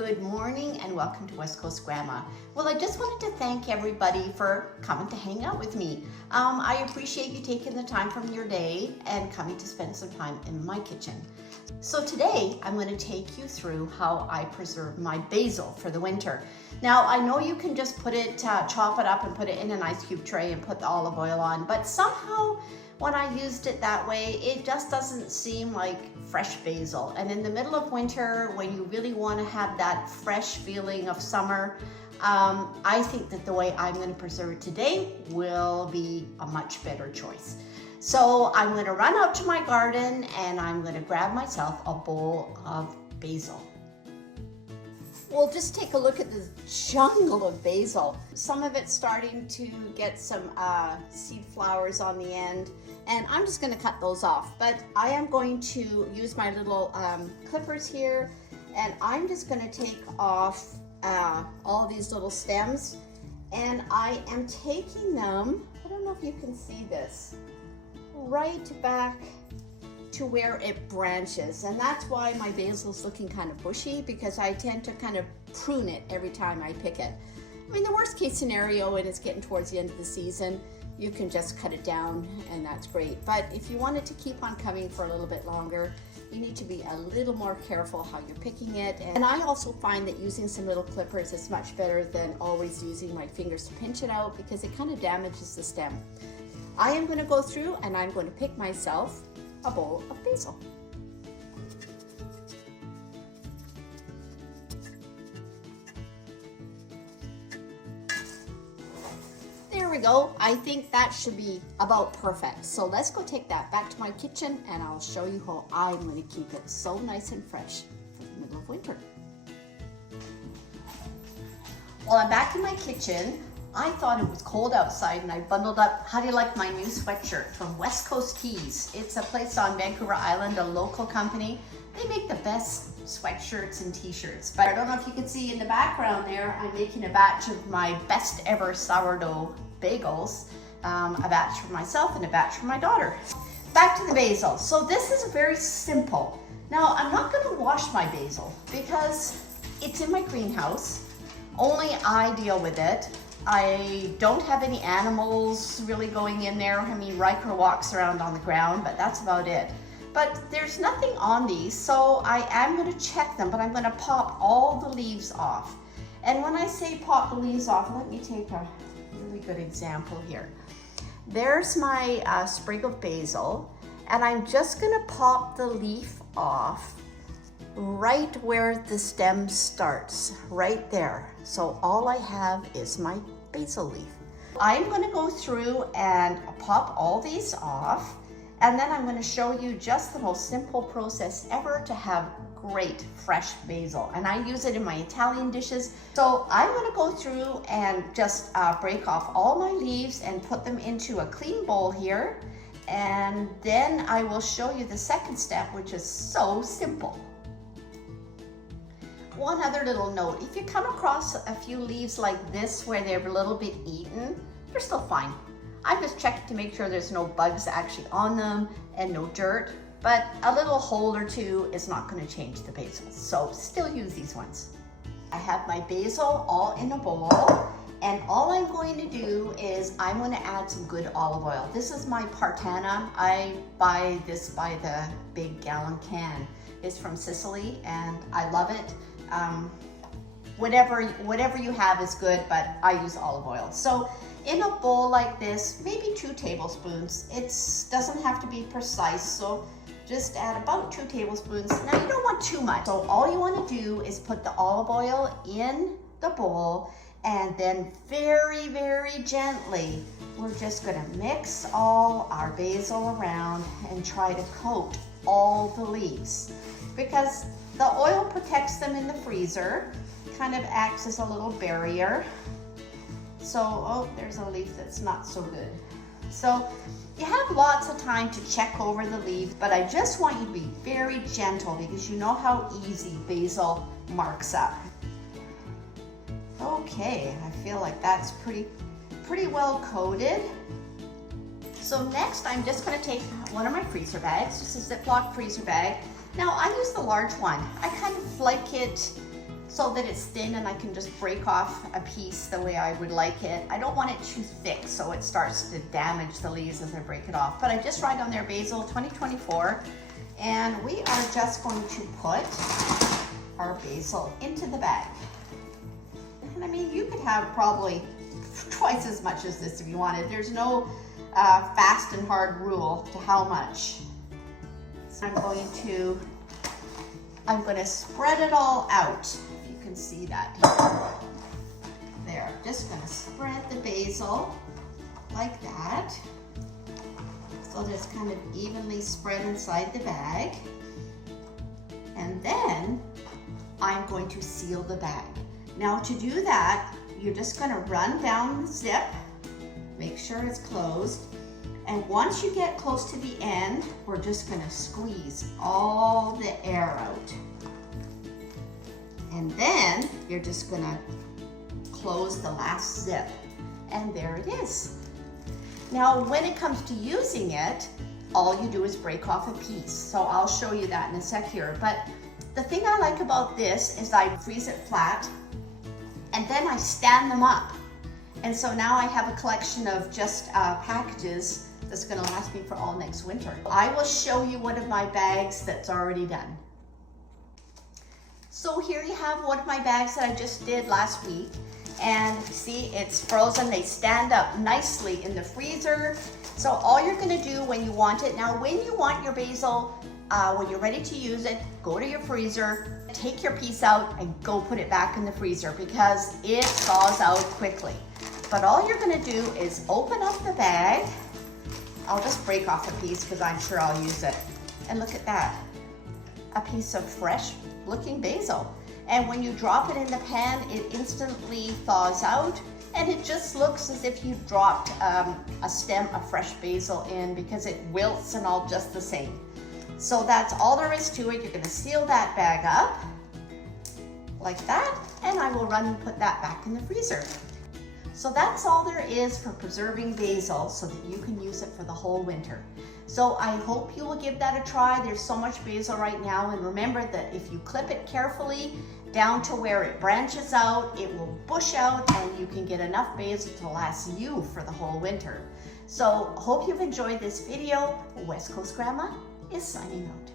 Good morning and welcome to West Coast Grandma. Well, I just wanted to thank everybody for coming to hang out with me. I appreciate you taking the time from your day and coming to spend some time in my kitchen. So today I'm going to take you through how I preserve my basil for the winter. Now I know you can just put it, chop it up and put it in an ice cube tray and put the olive oil on, but somehow when I used it that way, it just doesn't seem like fresh basil. And in the middle of winter, when you really want to have that fresh feeling of summer, I think that the way I'm going to preserve it today will be a much better choice. So I'm going to run out to my garden and I'm going to grab myself a bowl of basil. Well, just take a look at this jungle of basil. Some of it's starting to get some seed flowers on the end, and I'm just going to cut those off. But I am going to use my little clippers here, and I'm just going to take off all these little stems, and I am taking them, I don't know if you can see this, right back to where it branches, and that's why my basil is looking kind of bushy, because I tend to kind of prune it every time I pick it. I mean, the worst case scenario, when it's getting towards the end of the season, you can just cut it down and that's great. But if you want it to keep on coming for a little bit longer, you need to be a little more careful how you're picking it. And I also find that using some little clippers is much better than always using my fingers to pinch it out, because it kind of damages the stem. I am going to go through and I'm going to pick myself a bowl of basil. There we go. I think that should be about perfect. So let's go take that back to my kitchen and I'll show you how I'm going to keep it so nice and fresh for the middle of winter. Well, I'm back in my kitchen. I thought it was cold outside and I bundled up. How do you like my new sweatshirt from West Coast Tees? It's a place on Vancouver Island, a local company. They make the best sweatshirts and t-shirts. But I don't know if you can see in the background there, I'm making a batch of my best ever sourdough bagels. A batch for myself and a batch for my daughter. Back to the basil. So this is very simple. Now I'm not going to wash my basil because it's in my greenhouse. Only I deal with it. I don't have any animals really going in there. I mean, Riker walks around on the ground, but that's about it. But there's nothing on these, so I am going to check them, but I'm going to pop all the leaves off. And when I say pop the leaves off, let me take a really good example here. There's my sprig of basil, and I'm just going to pop the leaf off right where the stem starts, right there. So all I have is my basil leaf. I'm going to go through and pop all these off, and then I'm going to show you just the most simple process ever to have great fresh basil. And I use it in my Italian dishes. So I'm going to go through and just break off all my leaves and put them into a clean bowl here. And then I will show you the second step, which is so simple. One other little note, if you come across a few leaves like this where they're a little bit eaten, they're still fine. I just checked to make sure there's no bugs actually on them and no dirt, but a little hole or two is not going to change the basil, so still use these ones. I have my basil all in a bowl, and all I'm going to do is I'm going to add some good olive oil. This is my Partana. I buy this by the big gallon can. It's from Sicily and I love it. Whatever you have is good, but I use olive oil. So in a bowl like this, maybe 2 tablespoons. It doesn't have to be precise, so just add about 2 tablespoons. Now you don't want too much. So all you want to do is put the olive oil in the bowl, and then very, very gently, we're just going to mix all our basil around and try to coat all the leaves, because the oil protects them in the freezer, kind of acts as a little barrier. So, oh, there's a leaf that's not so good. So you have lots of time to check over the leaves, but I just want you to be very gentle, because you know how easy basil marks up. Okay, I feel like that's pretty well coated. So next, I'm just going to take one of my freezer bags, just a Ziploc freezer bag. Now I use the large one. I kind of like it so that it's thin and I can just break off a piece the way I would like it. I don't want it too thick so it starts to damage the leaves as I break it off. But I just write on there Basil 2024, and we are just going to put our basil into the bag. And I mean, you could have probably twice as much as this if you wanted. There's no fast and hard rule to how much. So I'm going to spread it all out. If you can see that here. There, just going to spread the basil like that. So that it's kind of evenly spread inside the bag. And then I'm going to seal the bag. Now to do that, you're just going to run down the zip, make sure it's closed, and once you get close to the end, we're just going to squeeze all the air out. And then you're just going to close the last zip, and there it is. Now when it comes to using it, all you do is break off a piece. So I'll show you that in a sec here. But the thing I like about this is I freeze it flat and then I stand them up. And so now I have a collection of just packages that's gonna last me for all next winter. I will show you one of my bags that's already done. So here you have one of my bags that I just did last week. And see, it's frozen. They stand up nicely in the freezer. So all you're gonna do when you want it, now when you want your basil, when you're ready to use it, go to your freezer, take your piece out and go put it back in the freezer because it thaws out quickly. But all you're gonna do is open up the bag. I'll just break off a piece because I'm sure I'll use it. And look at that, a piece of fresh looking basil. And when you drop it in the pan, it instantly thaws out and it just looks as if you dropped a stem of fresh basil in because it wilts and all just the same. So that's all there is to it. You're gonna seal that bag up like that, and I will run and put that back in the freezer. So that's all there is for preserving basil so that you can use it for the whole winter. So I hope you will give that a try. There's so much basil right now, and remember that if you clip it carefully down to where it branches out, it will bush out and you can get enough basil to last you for the whole winter. So hope you've enjoyed this video. West Coast Grandma is signing out.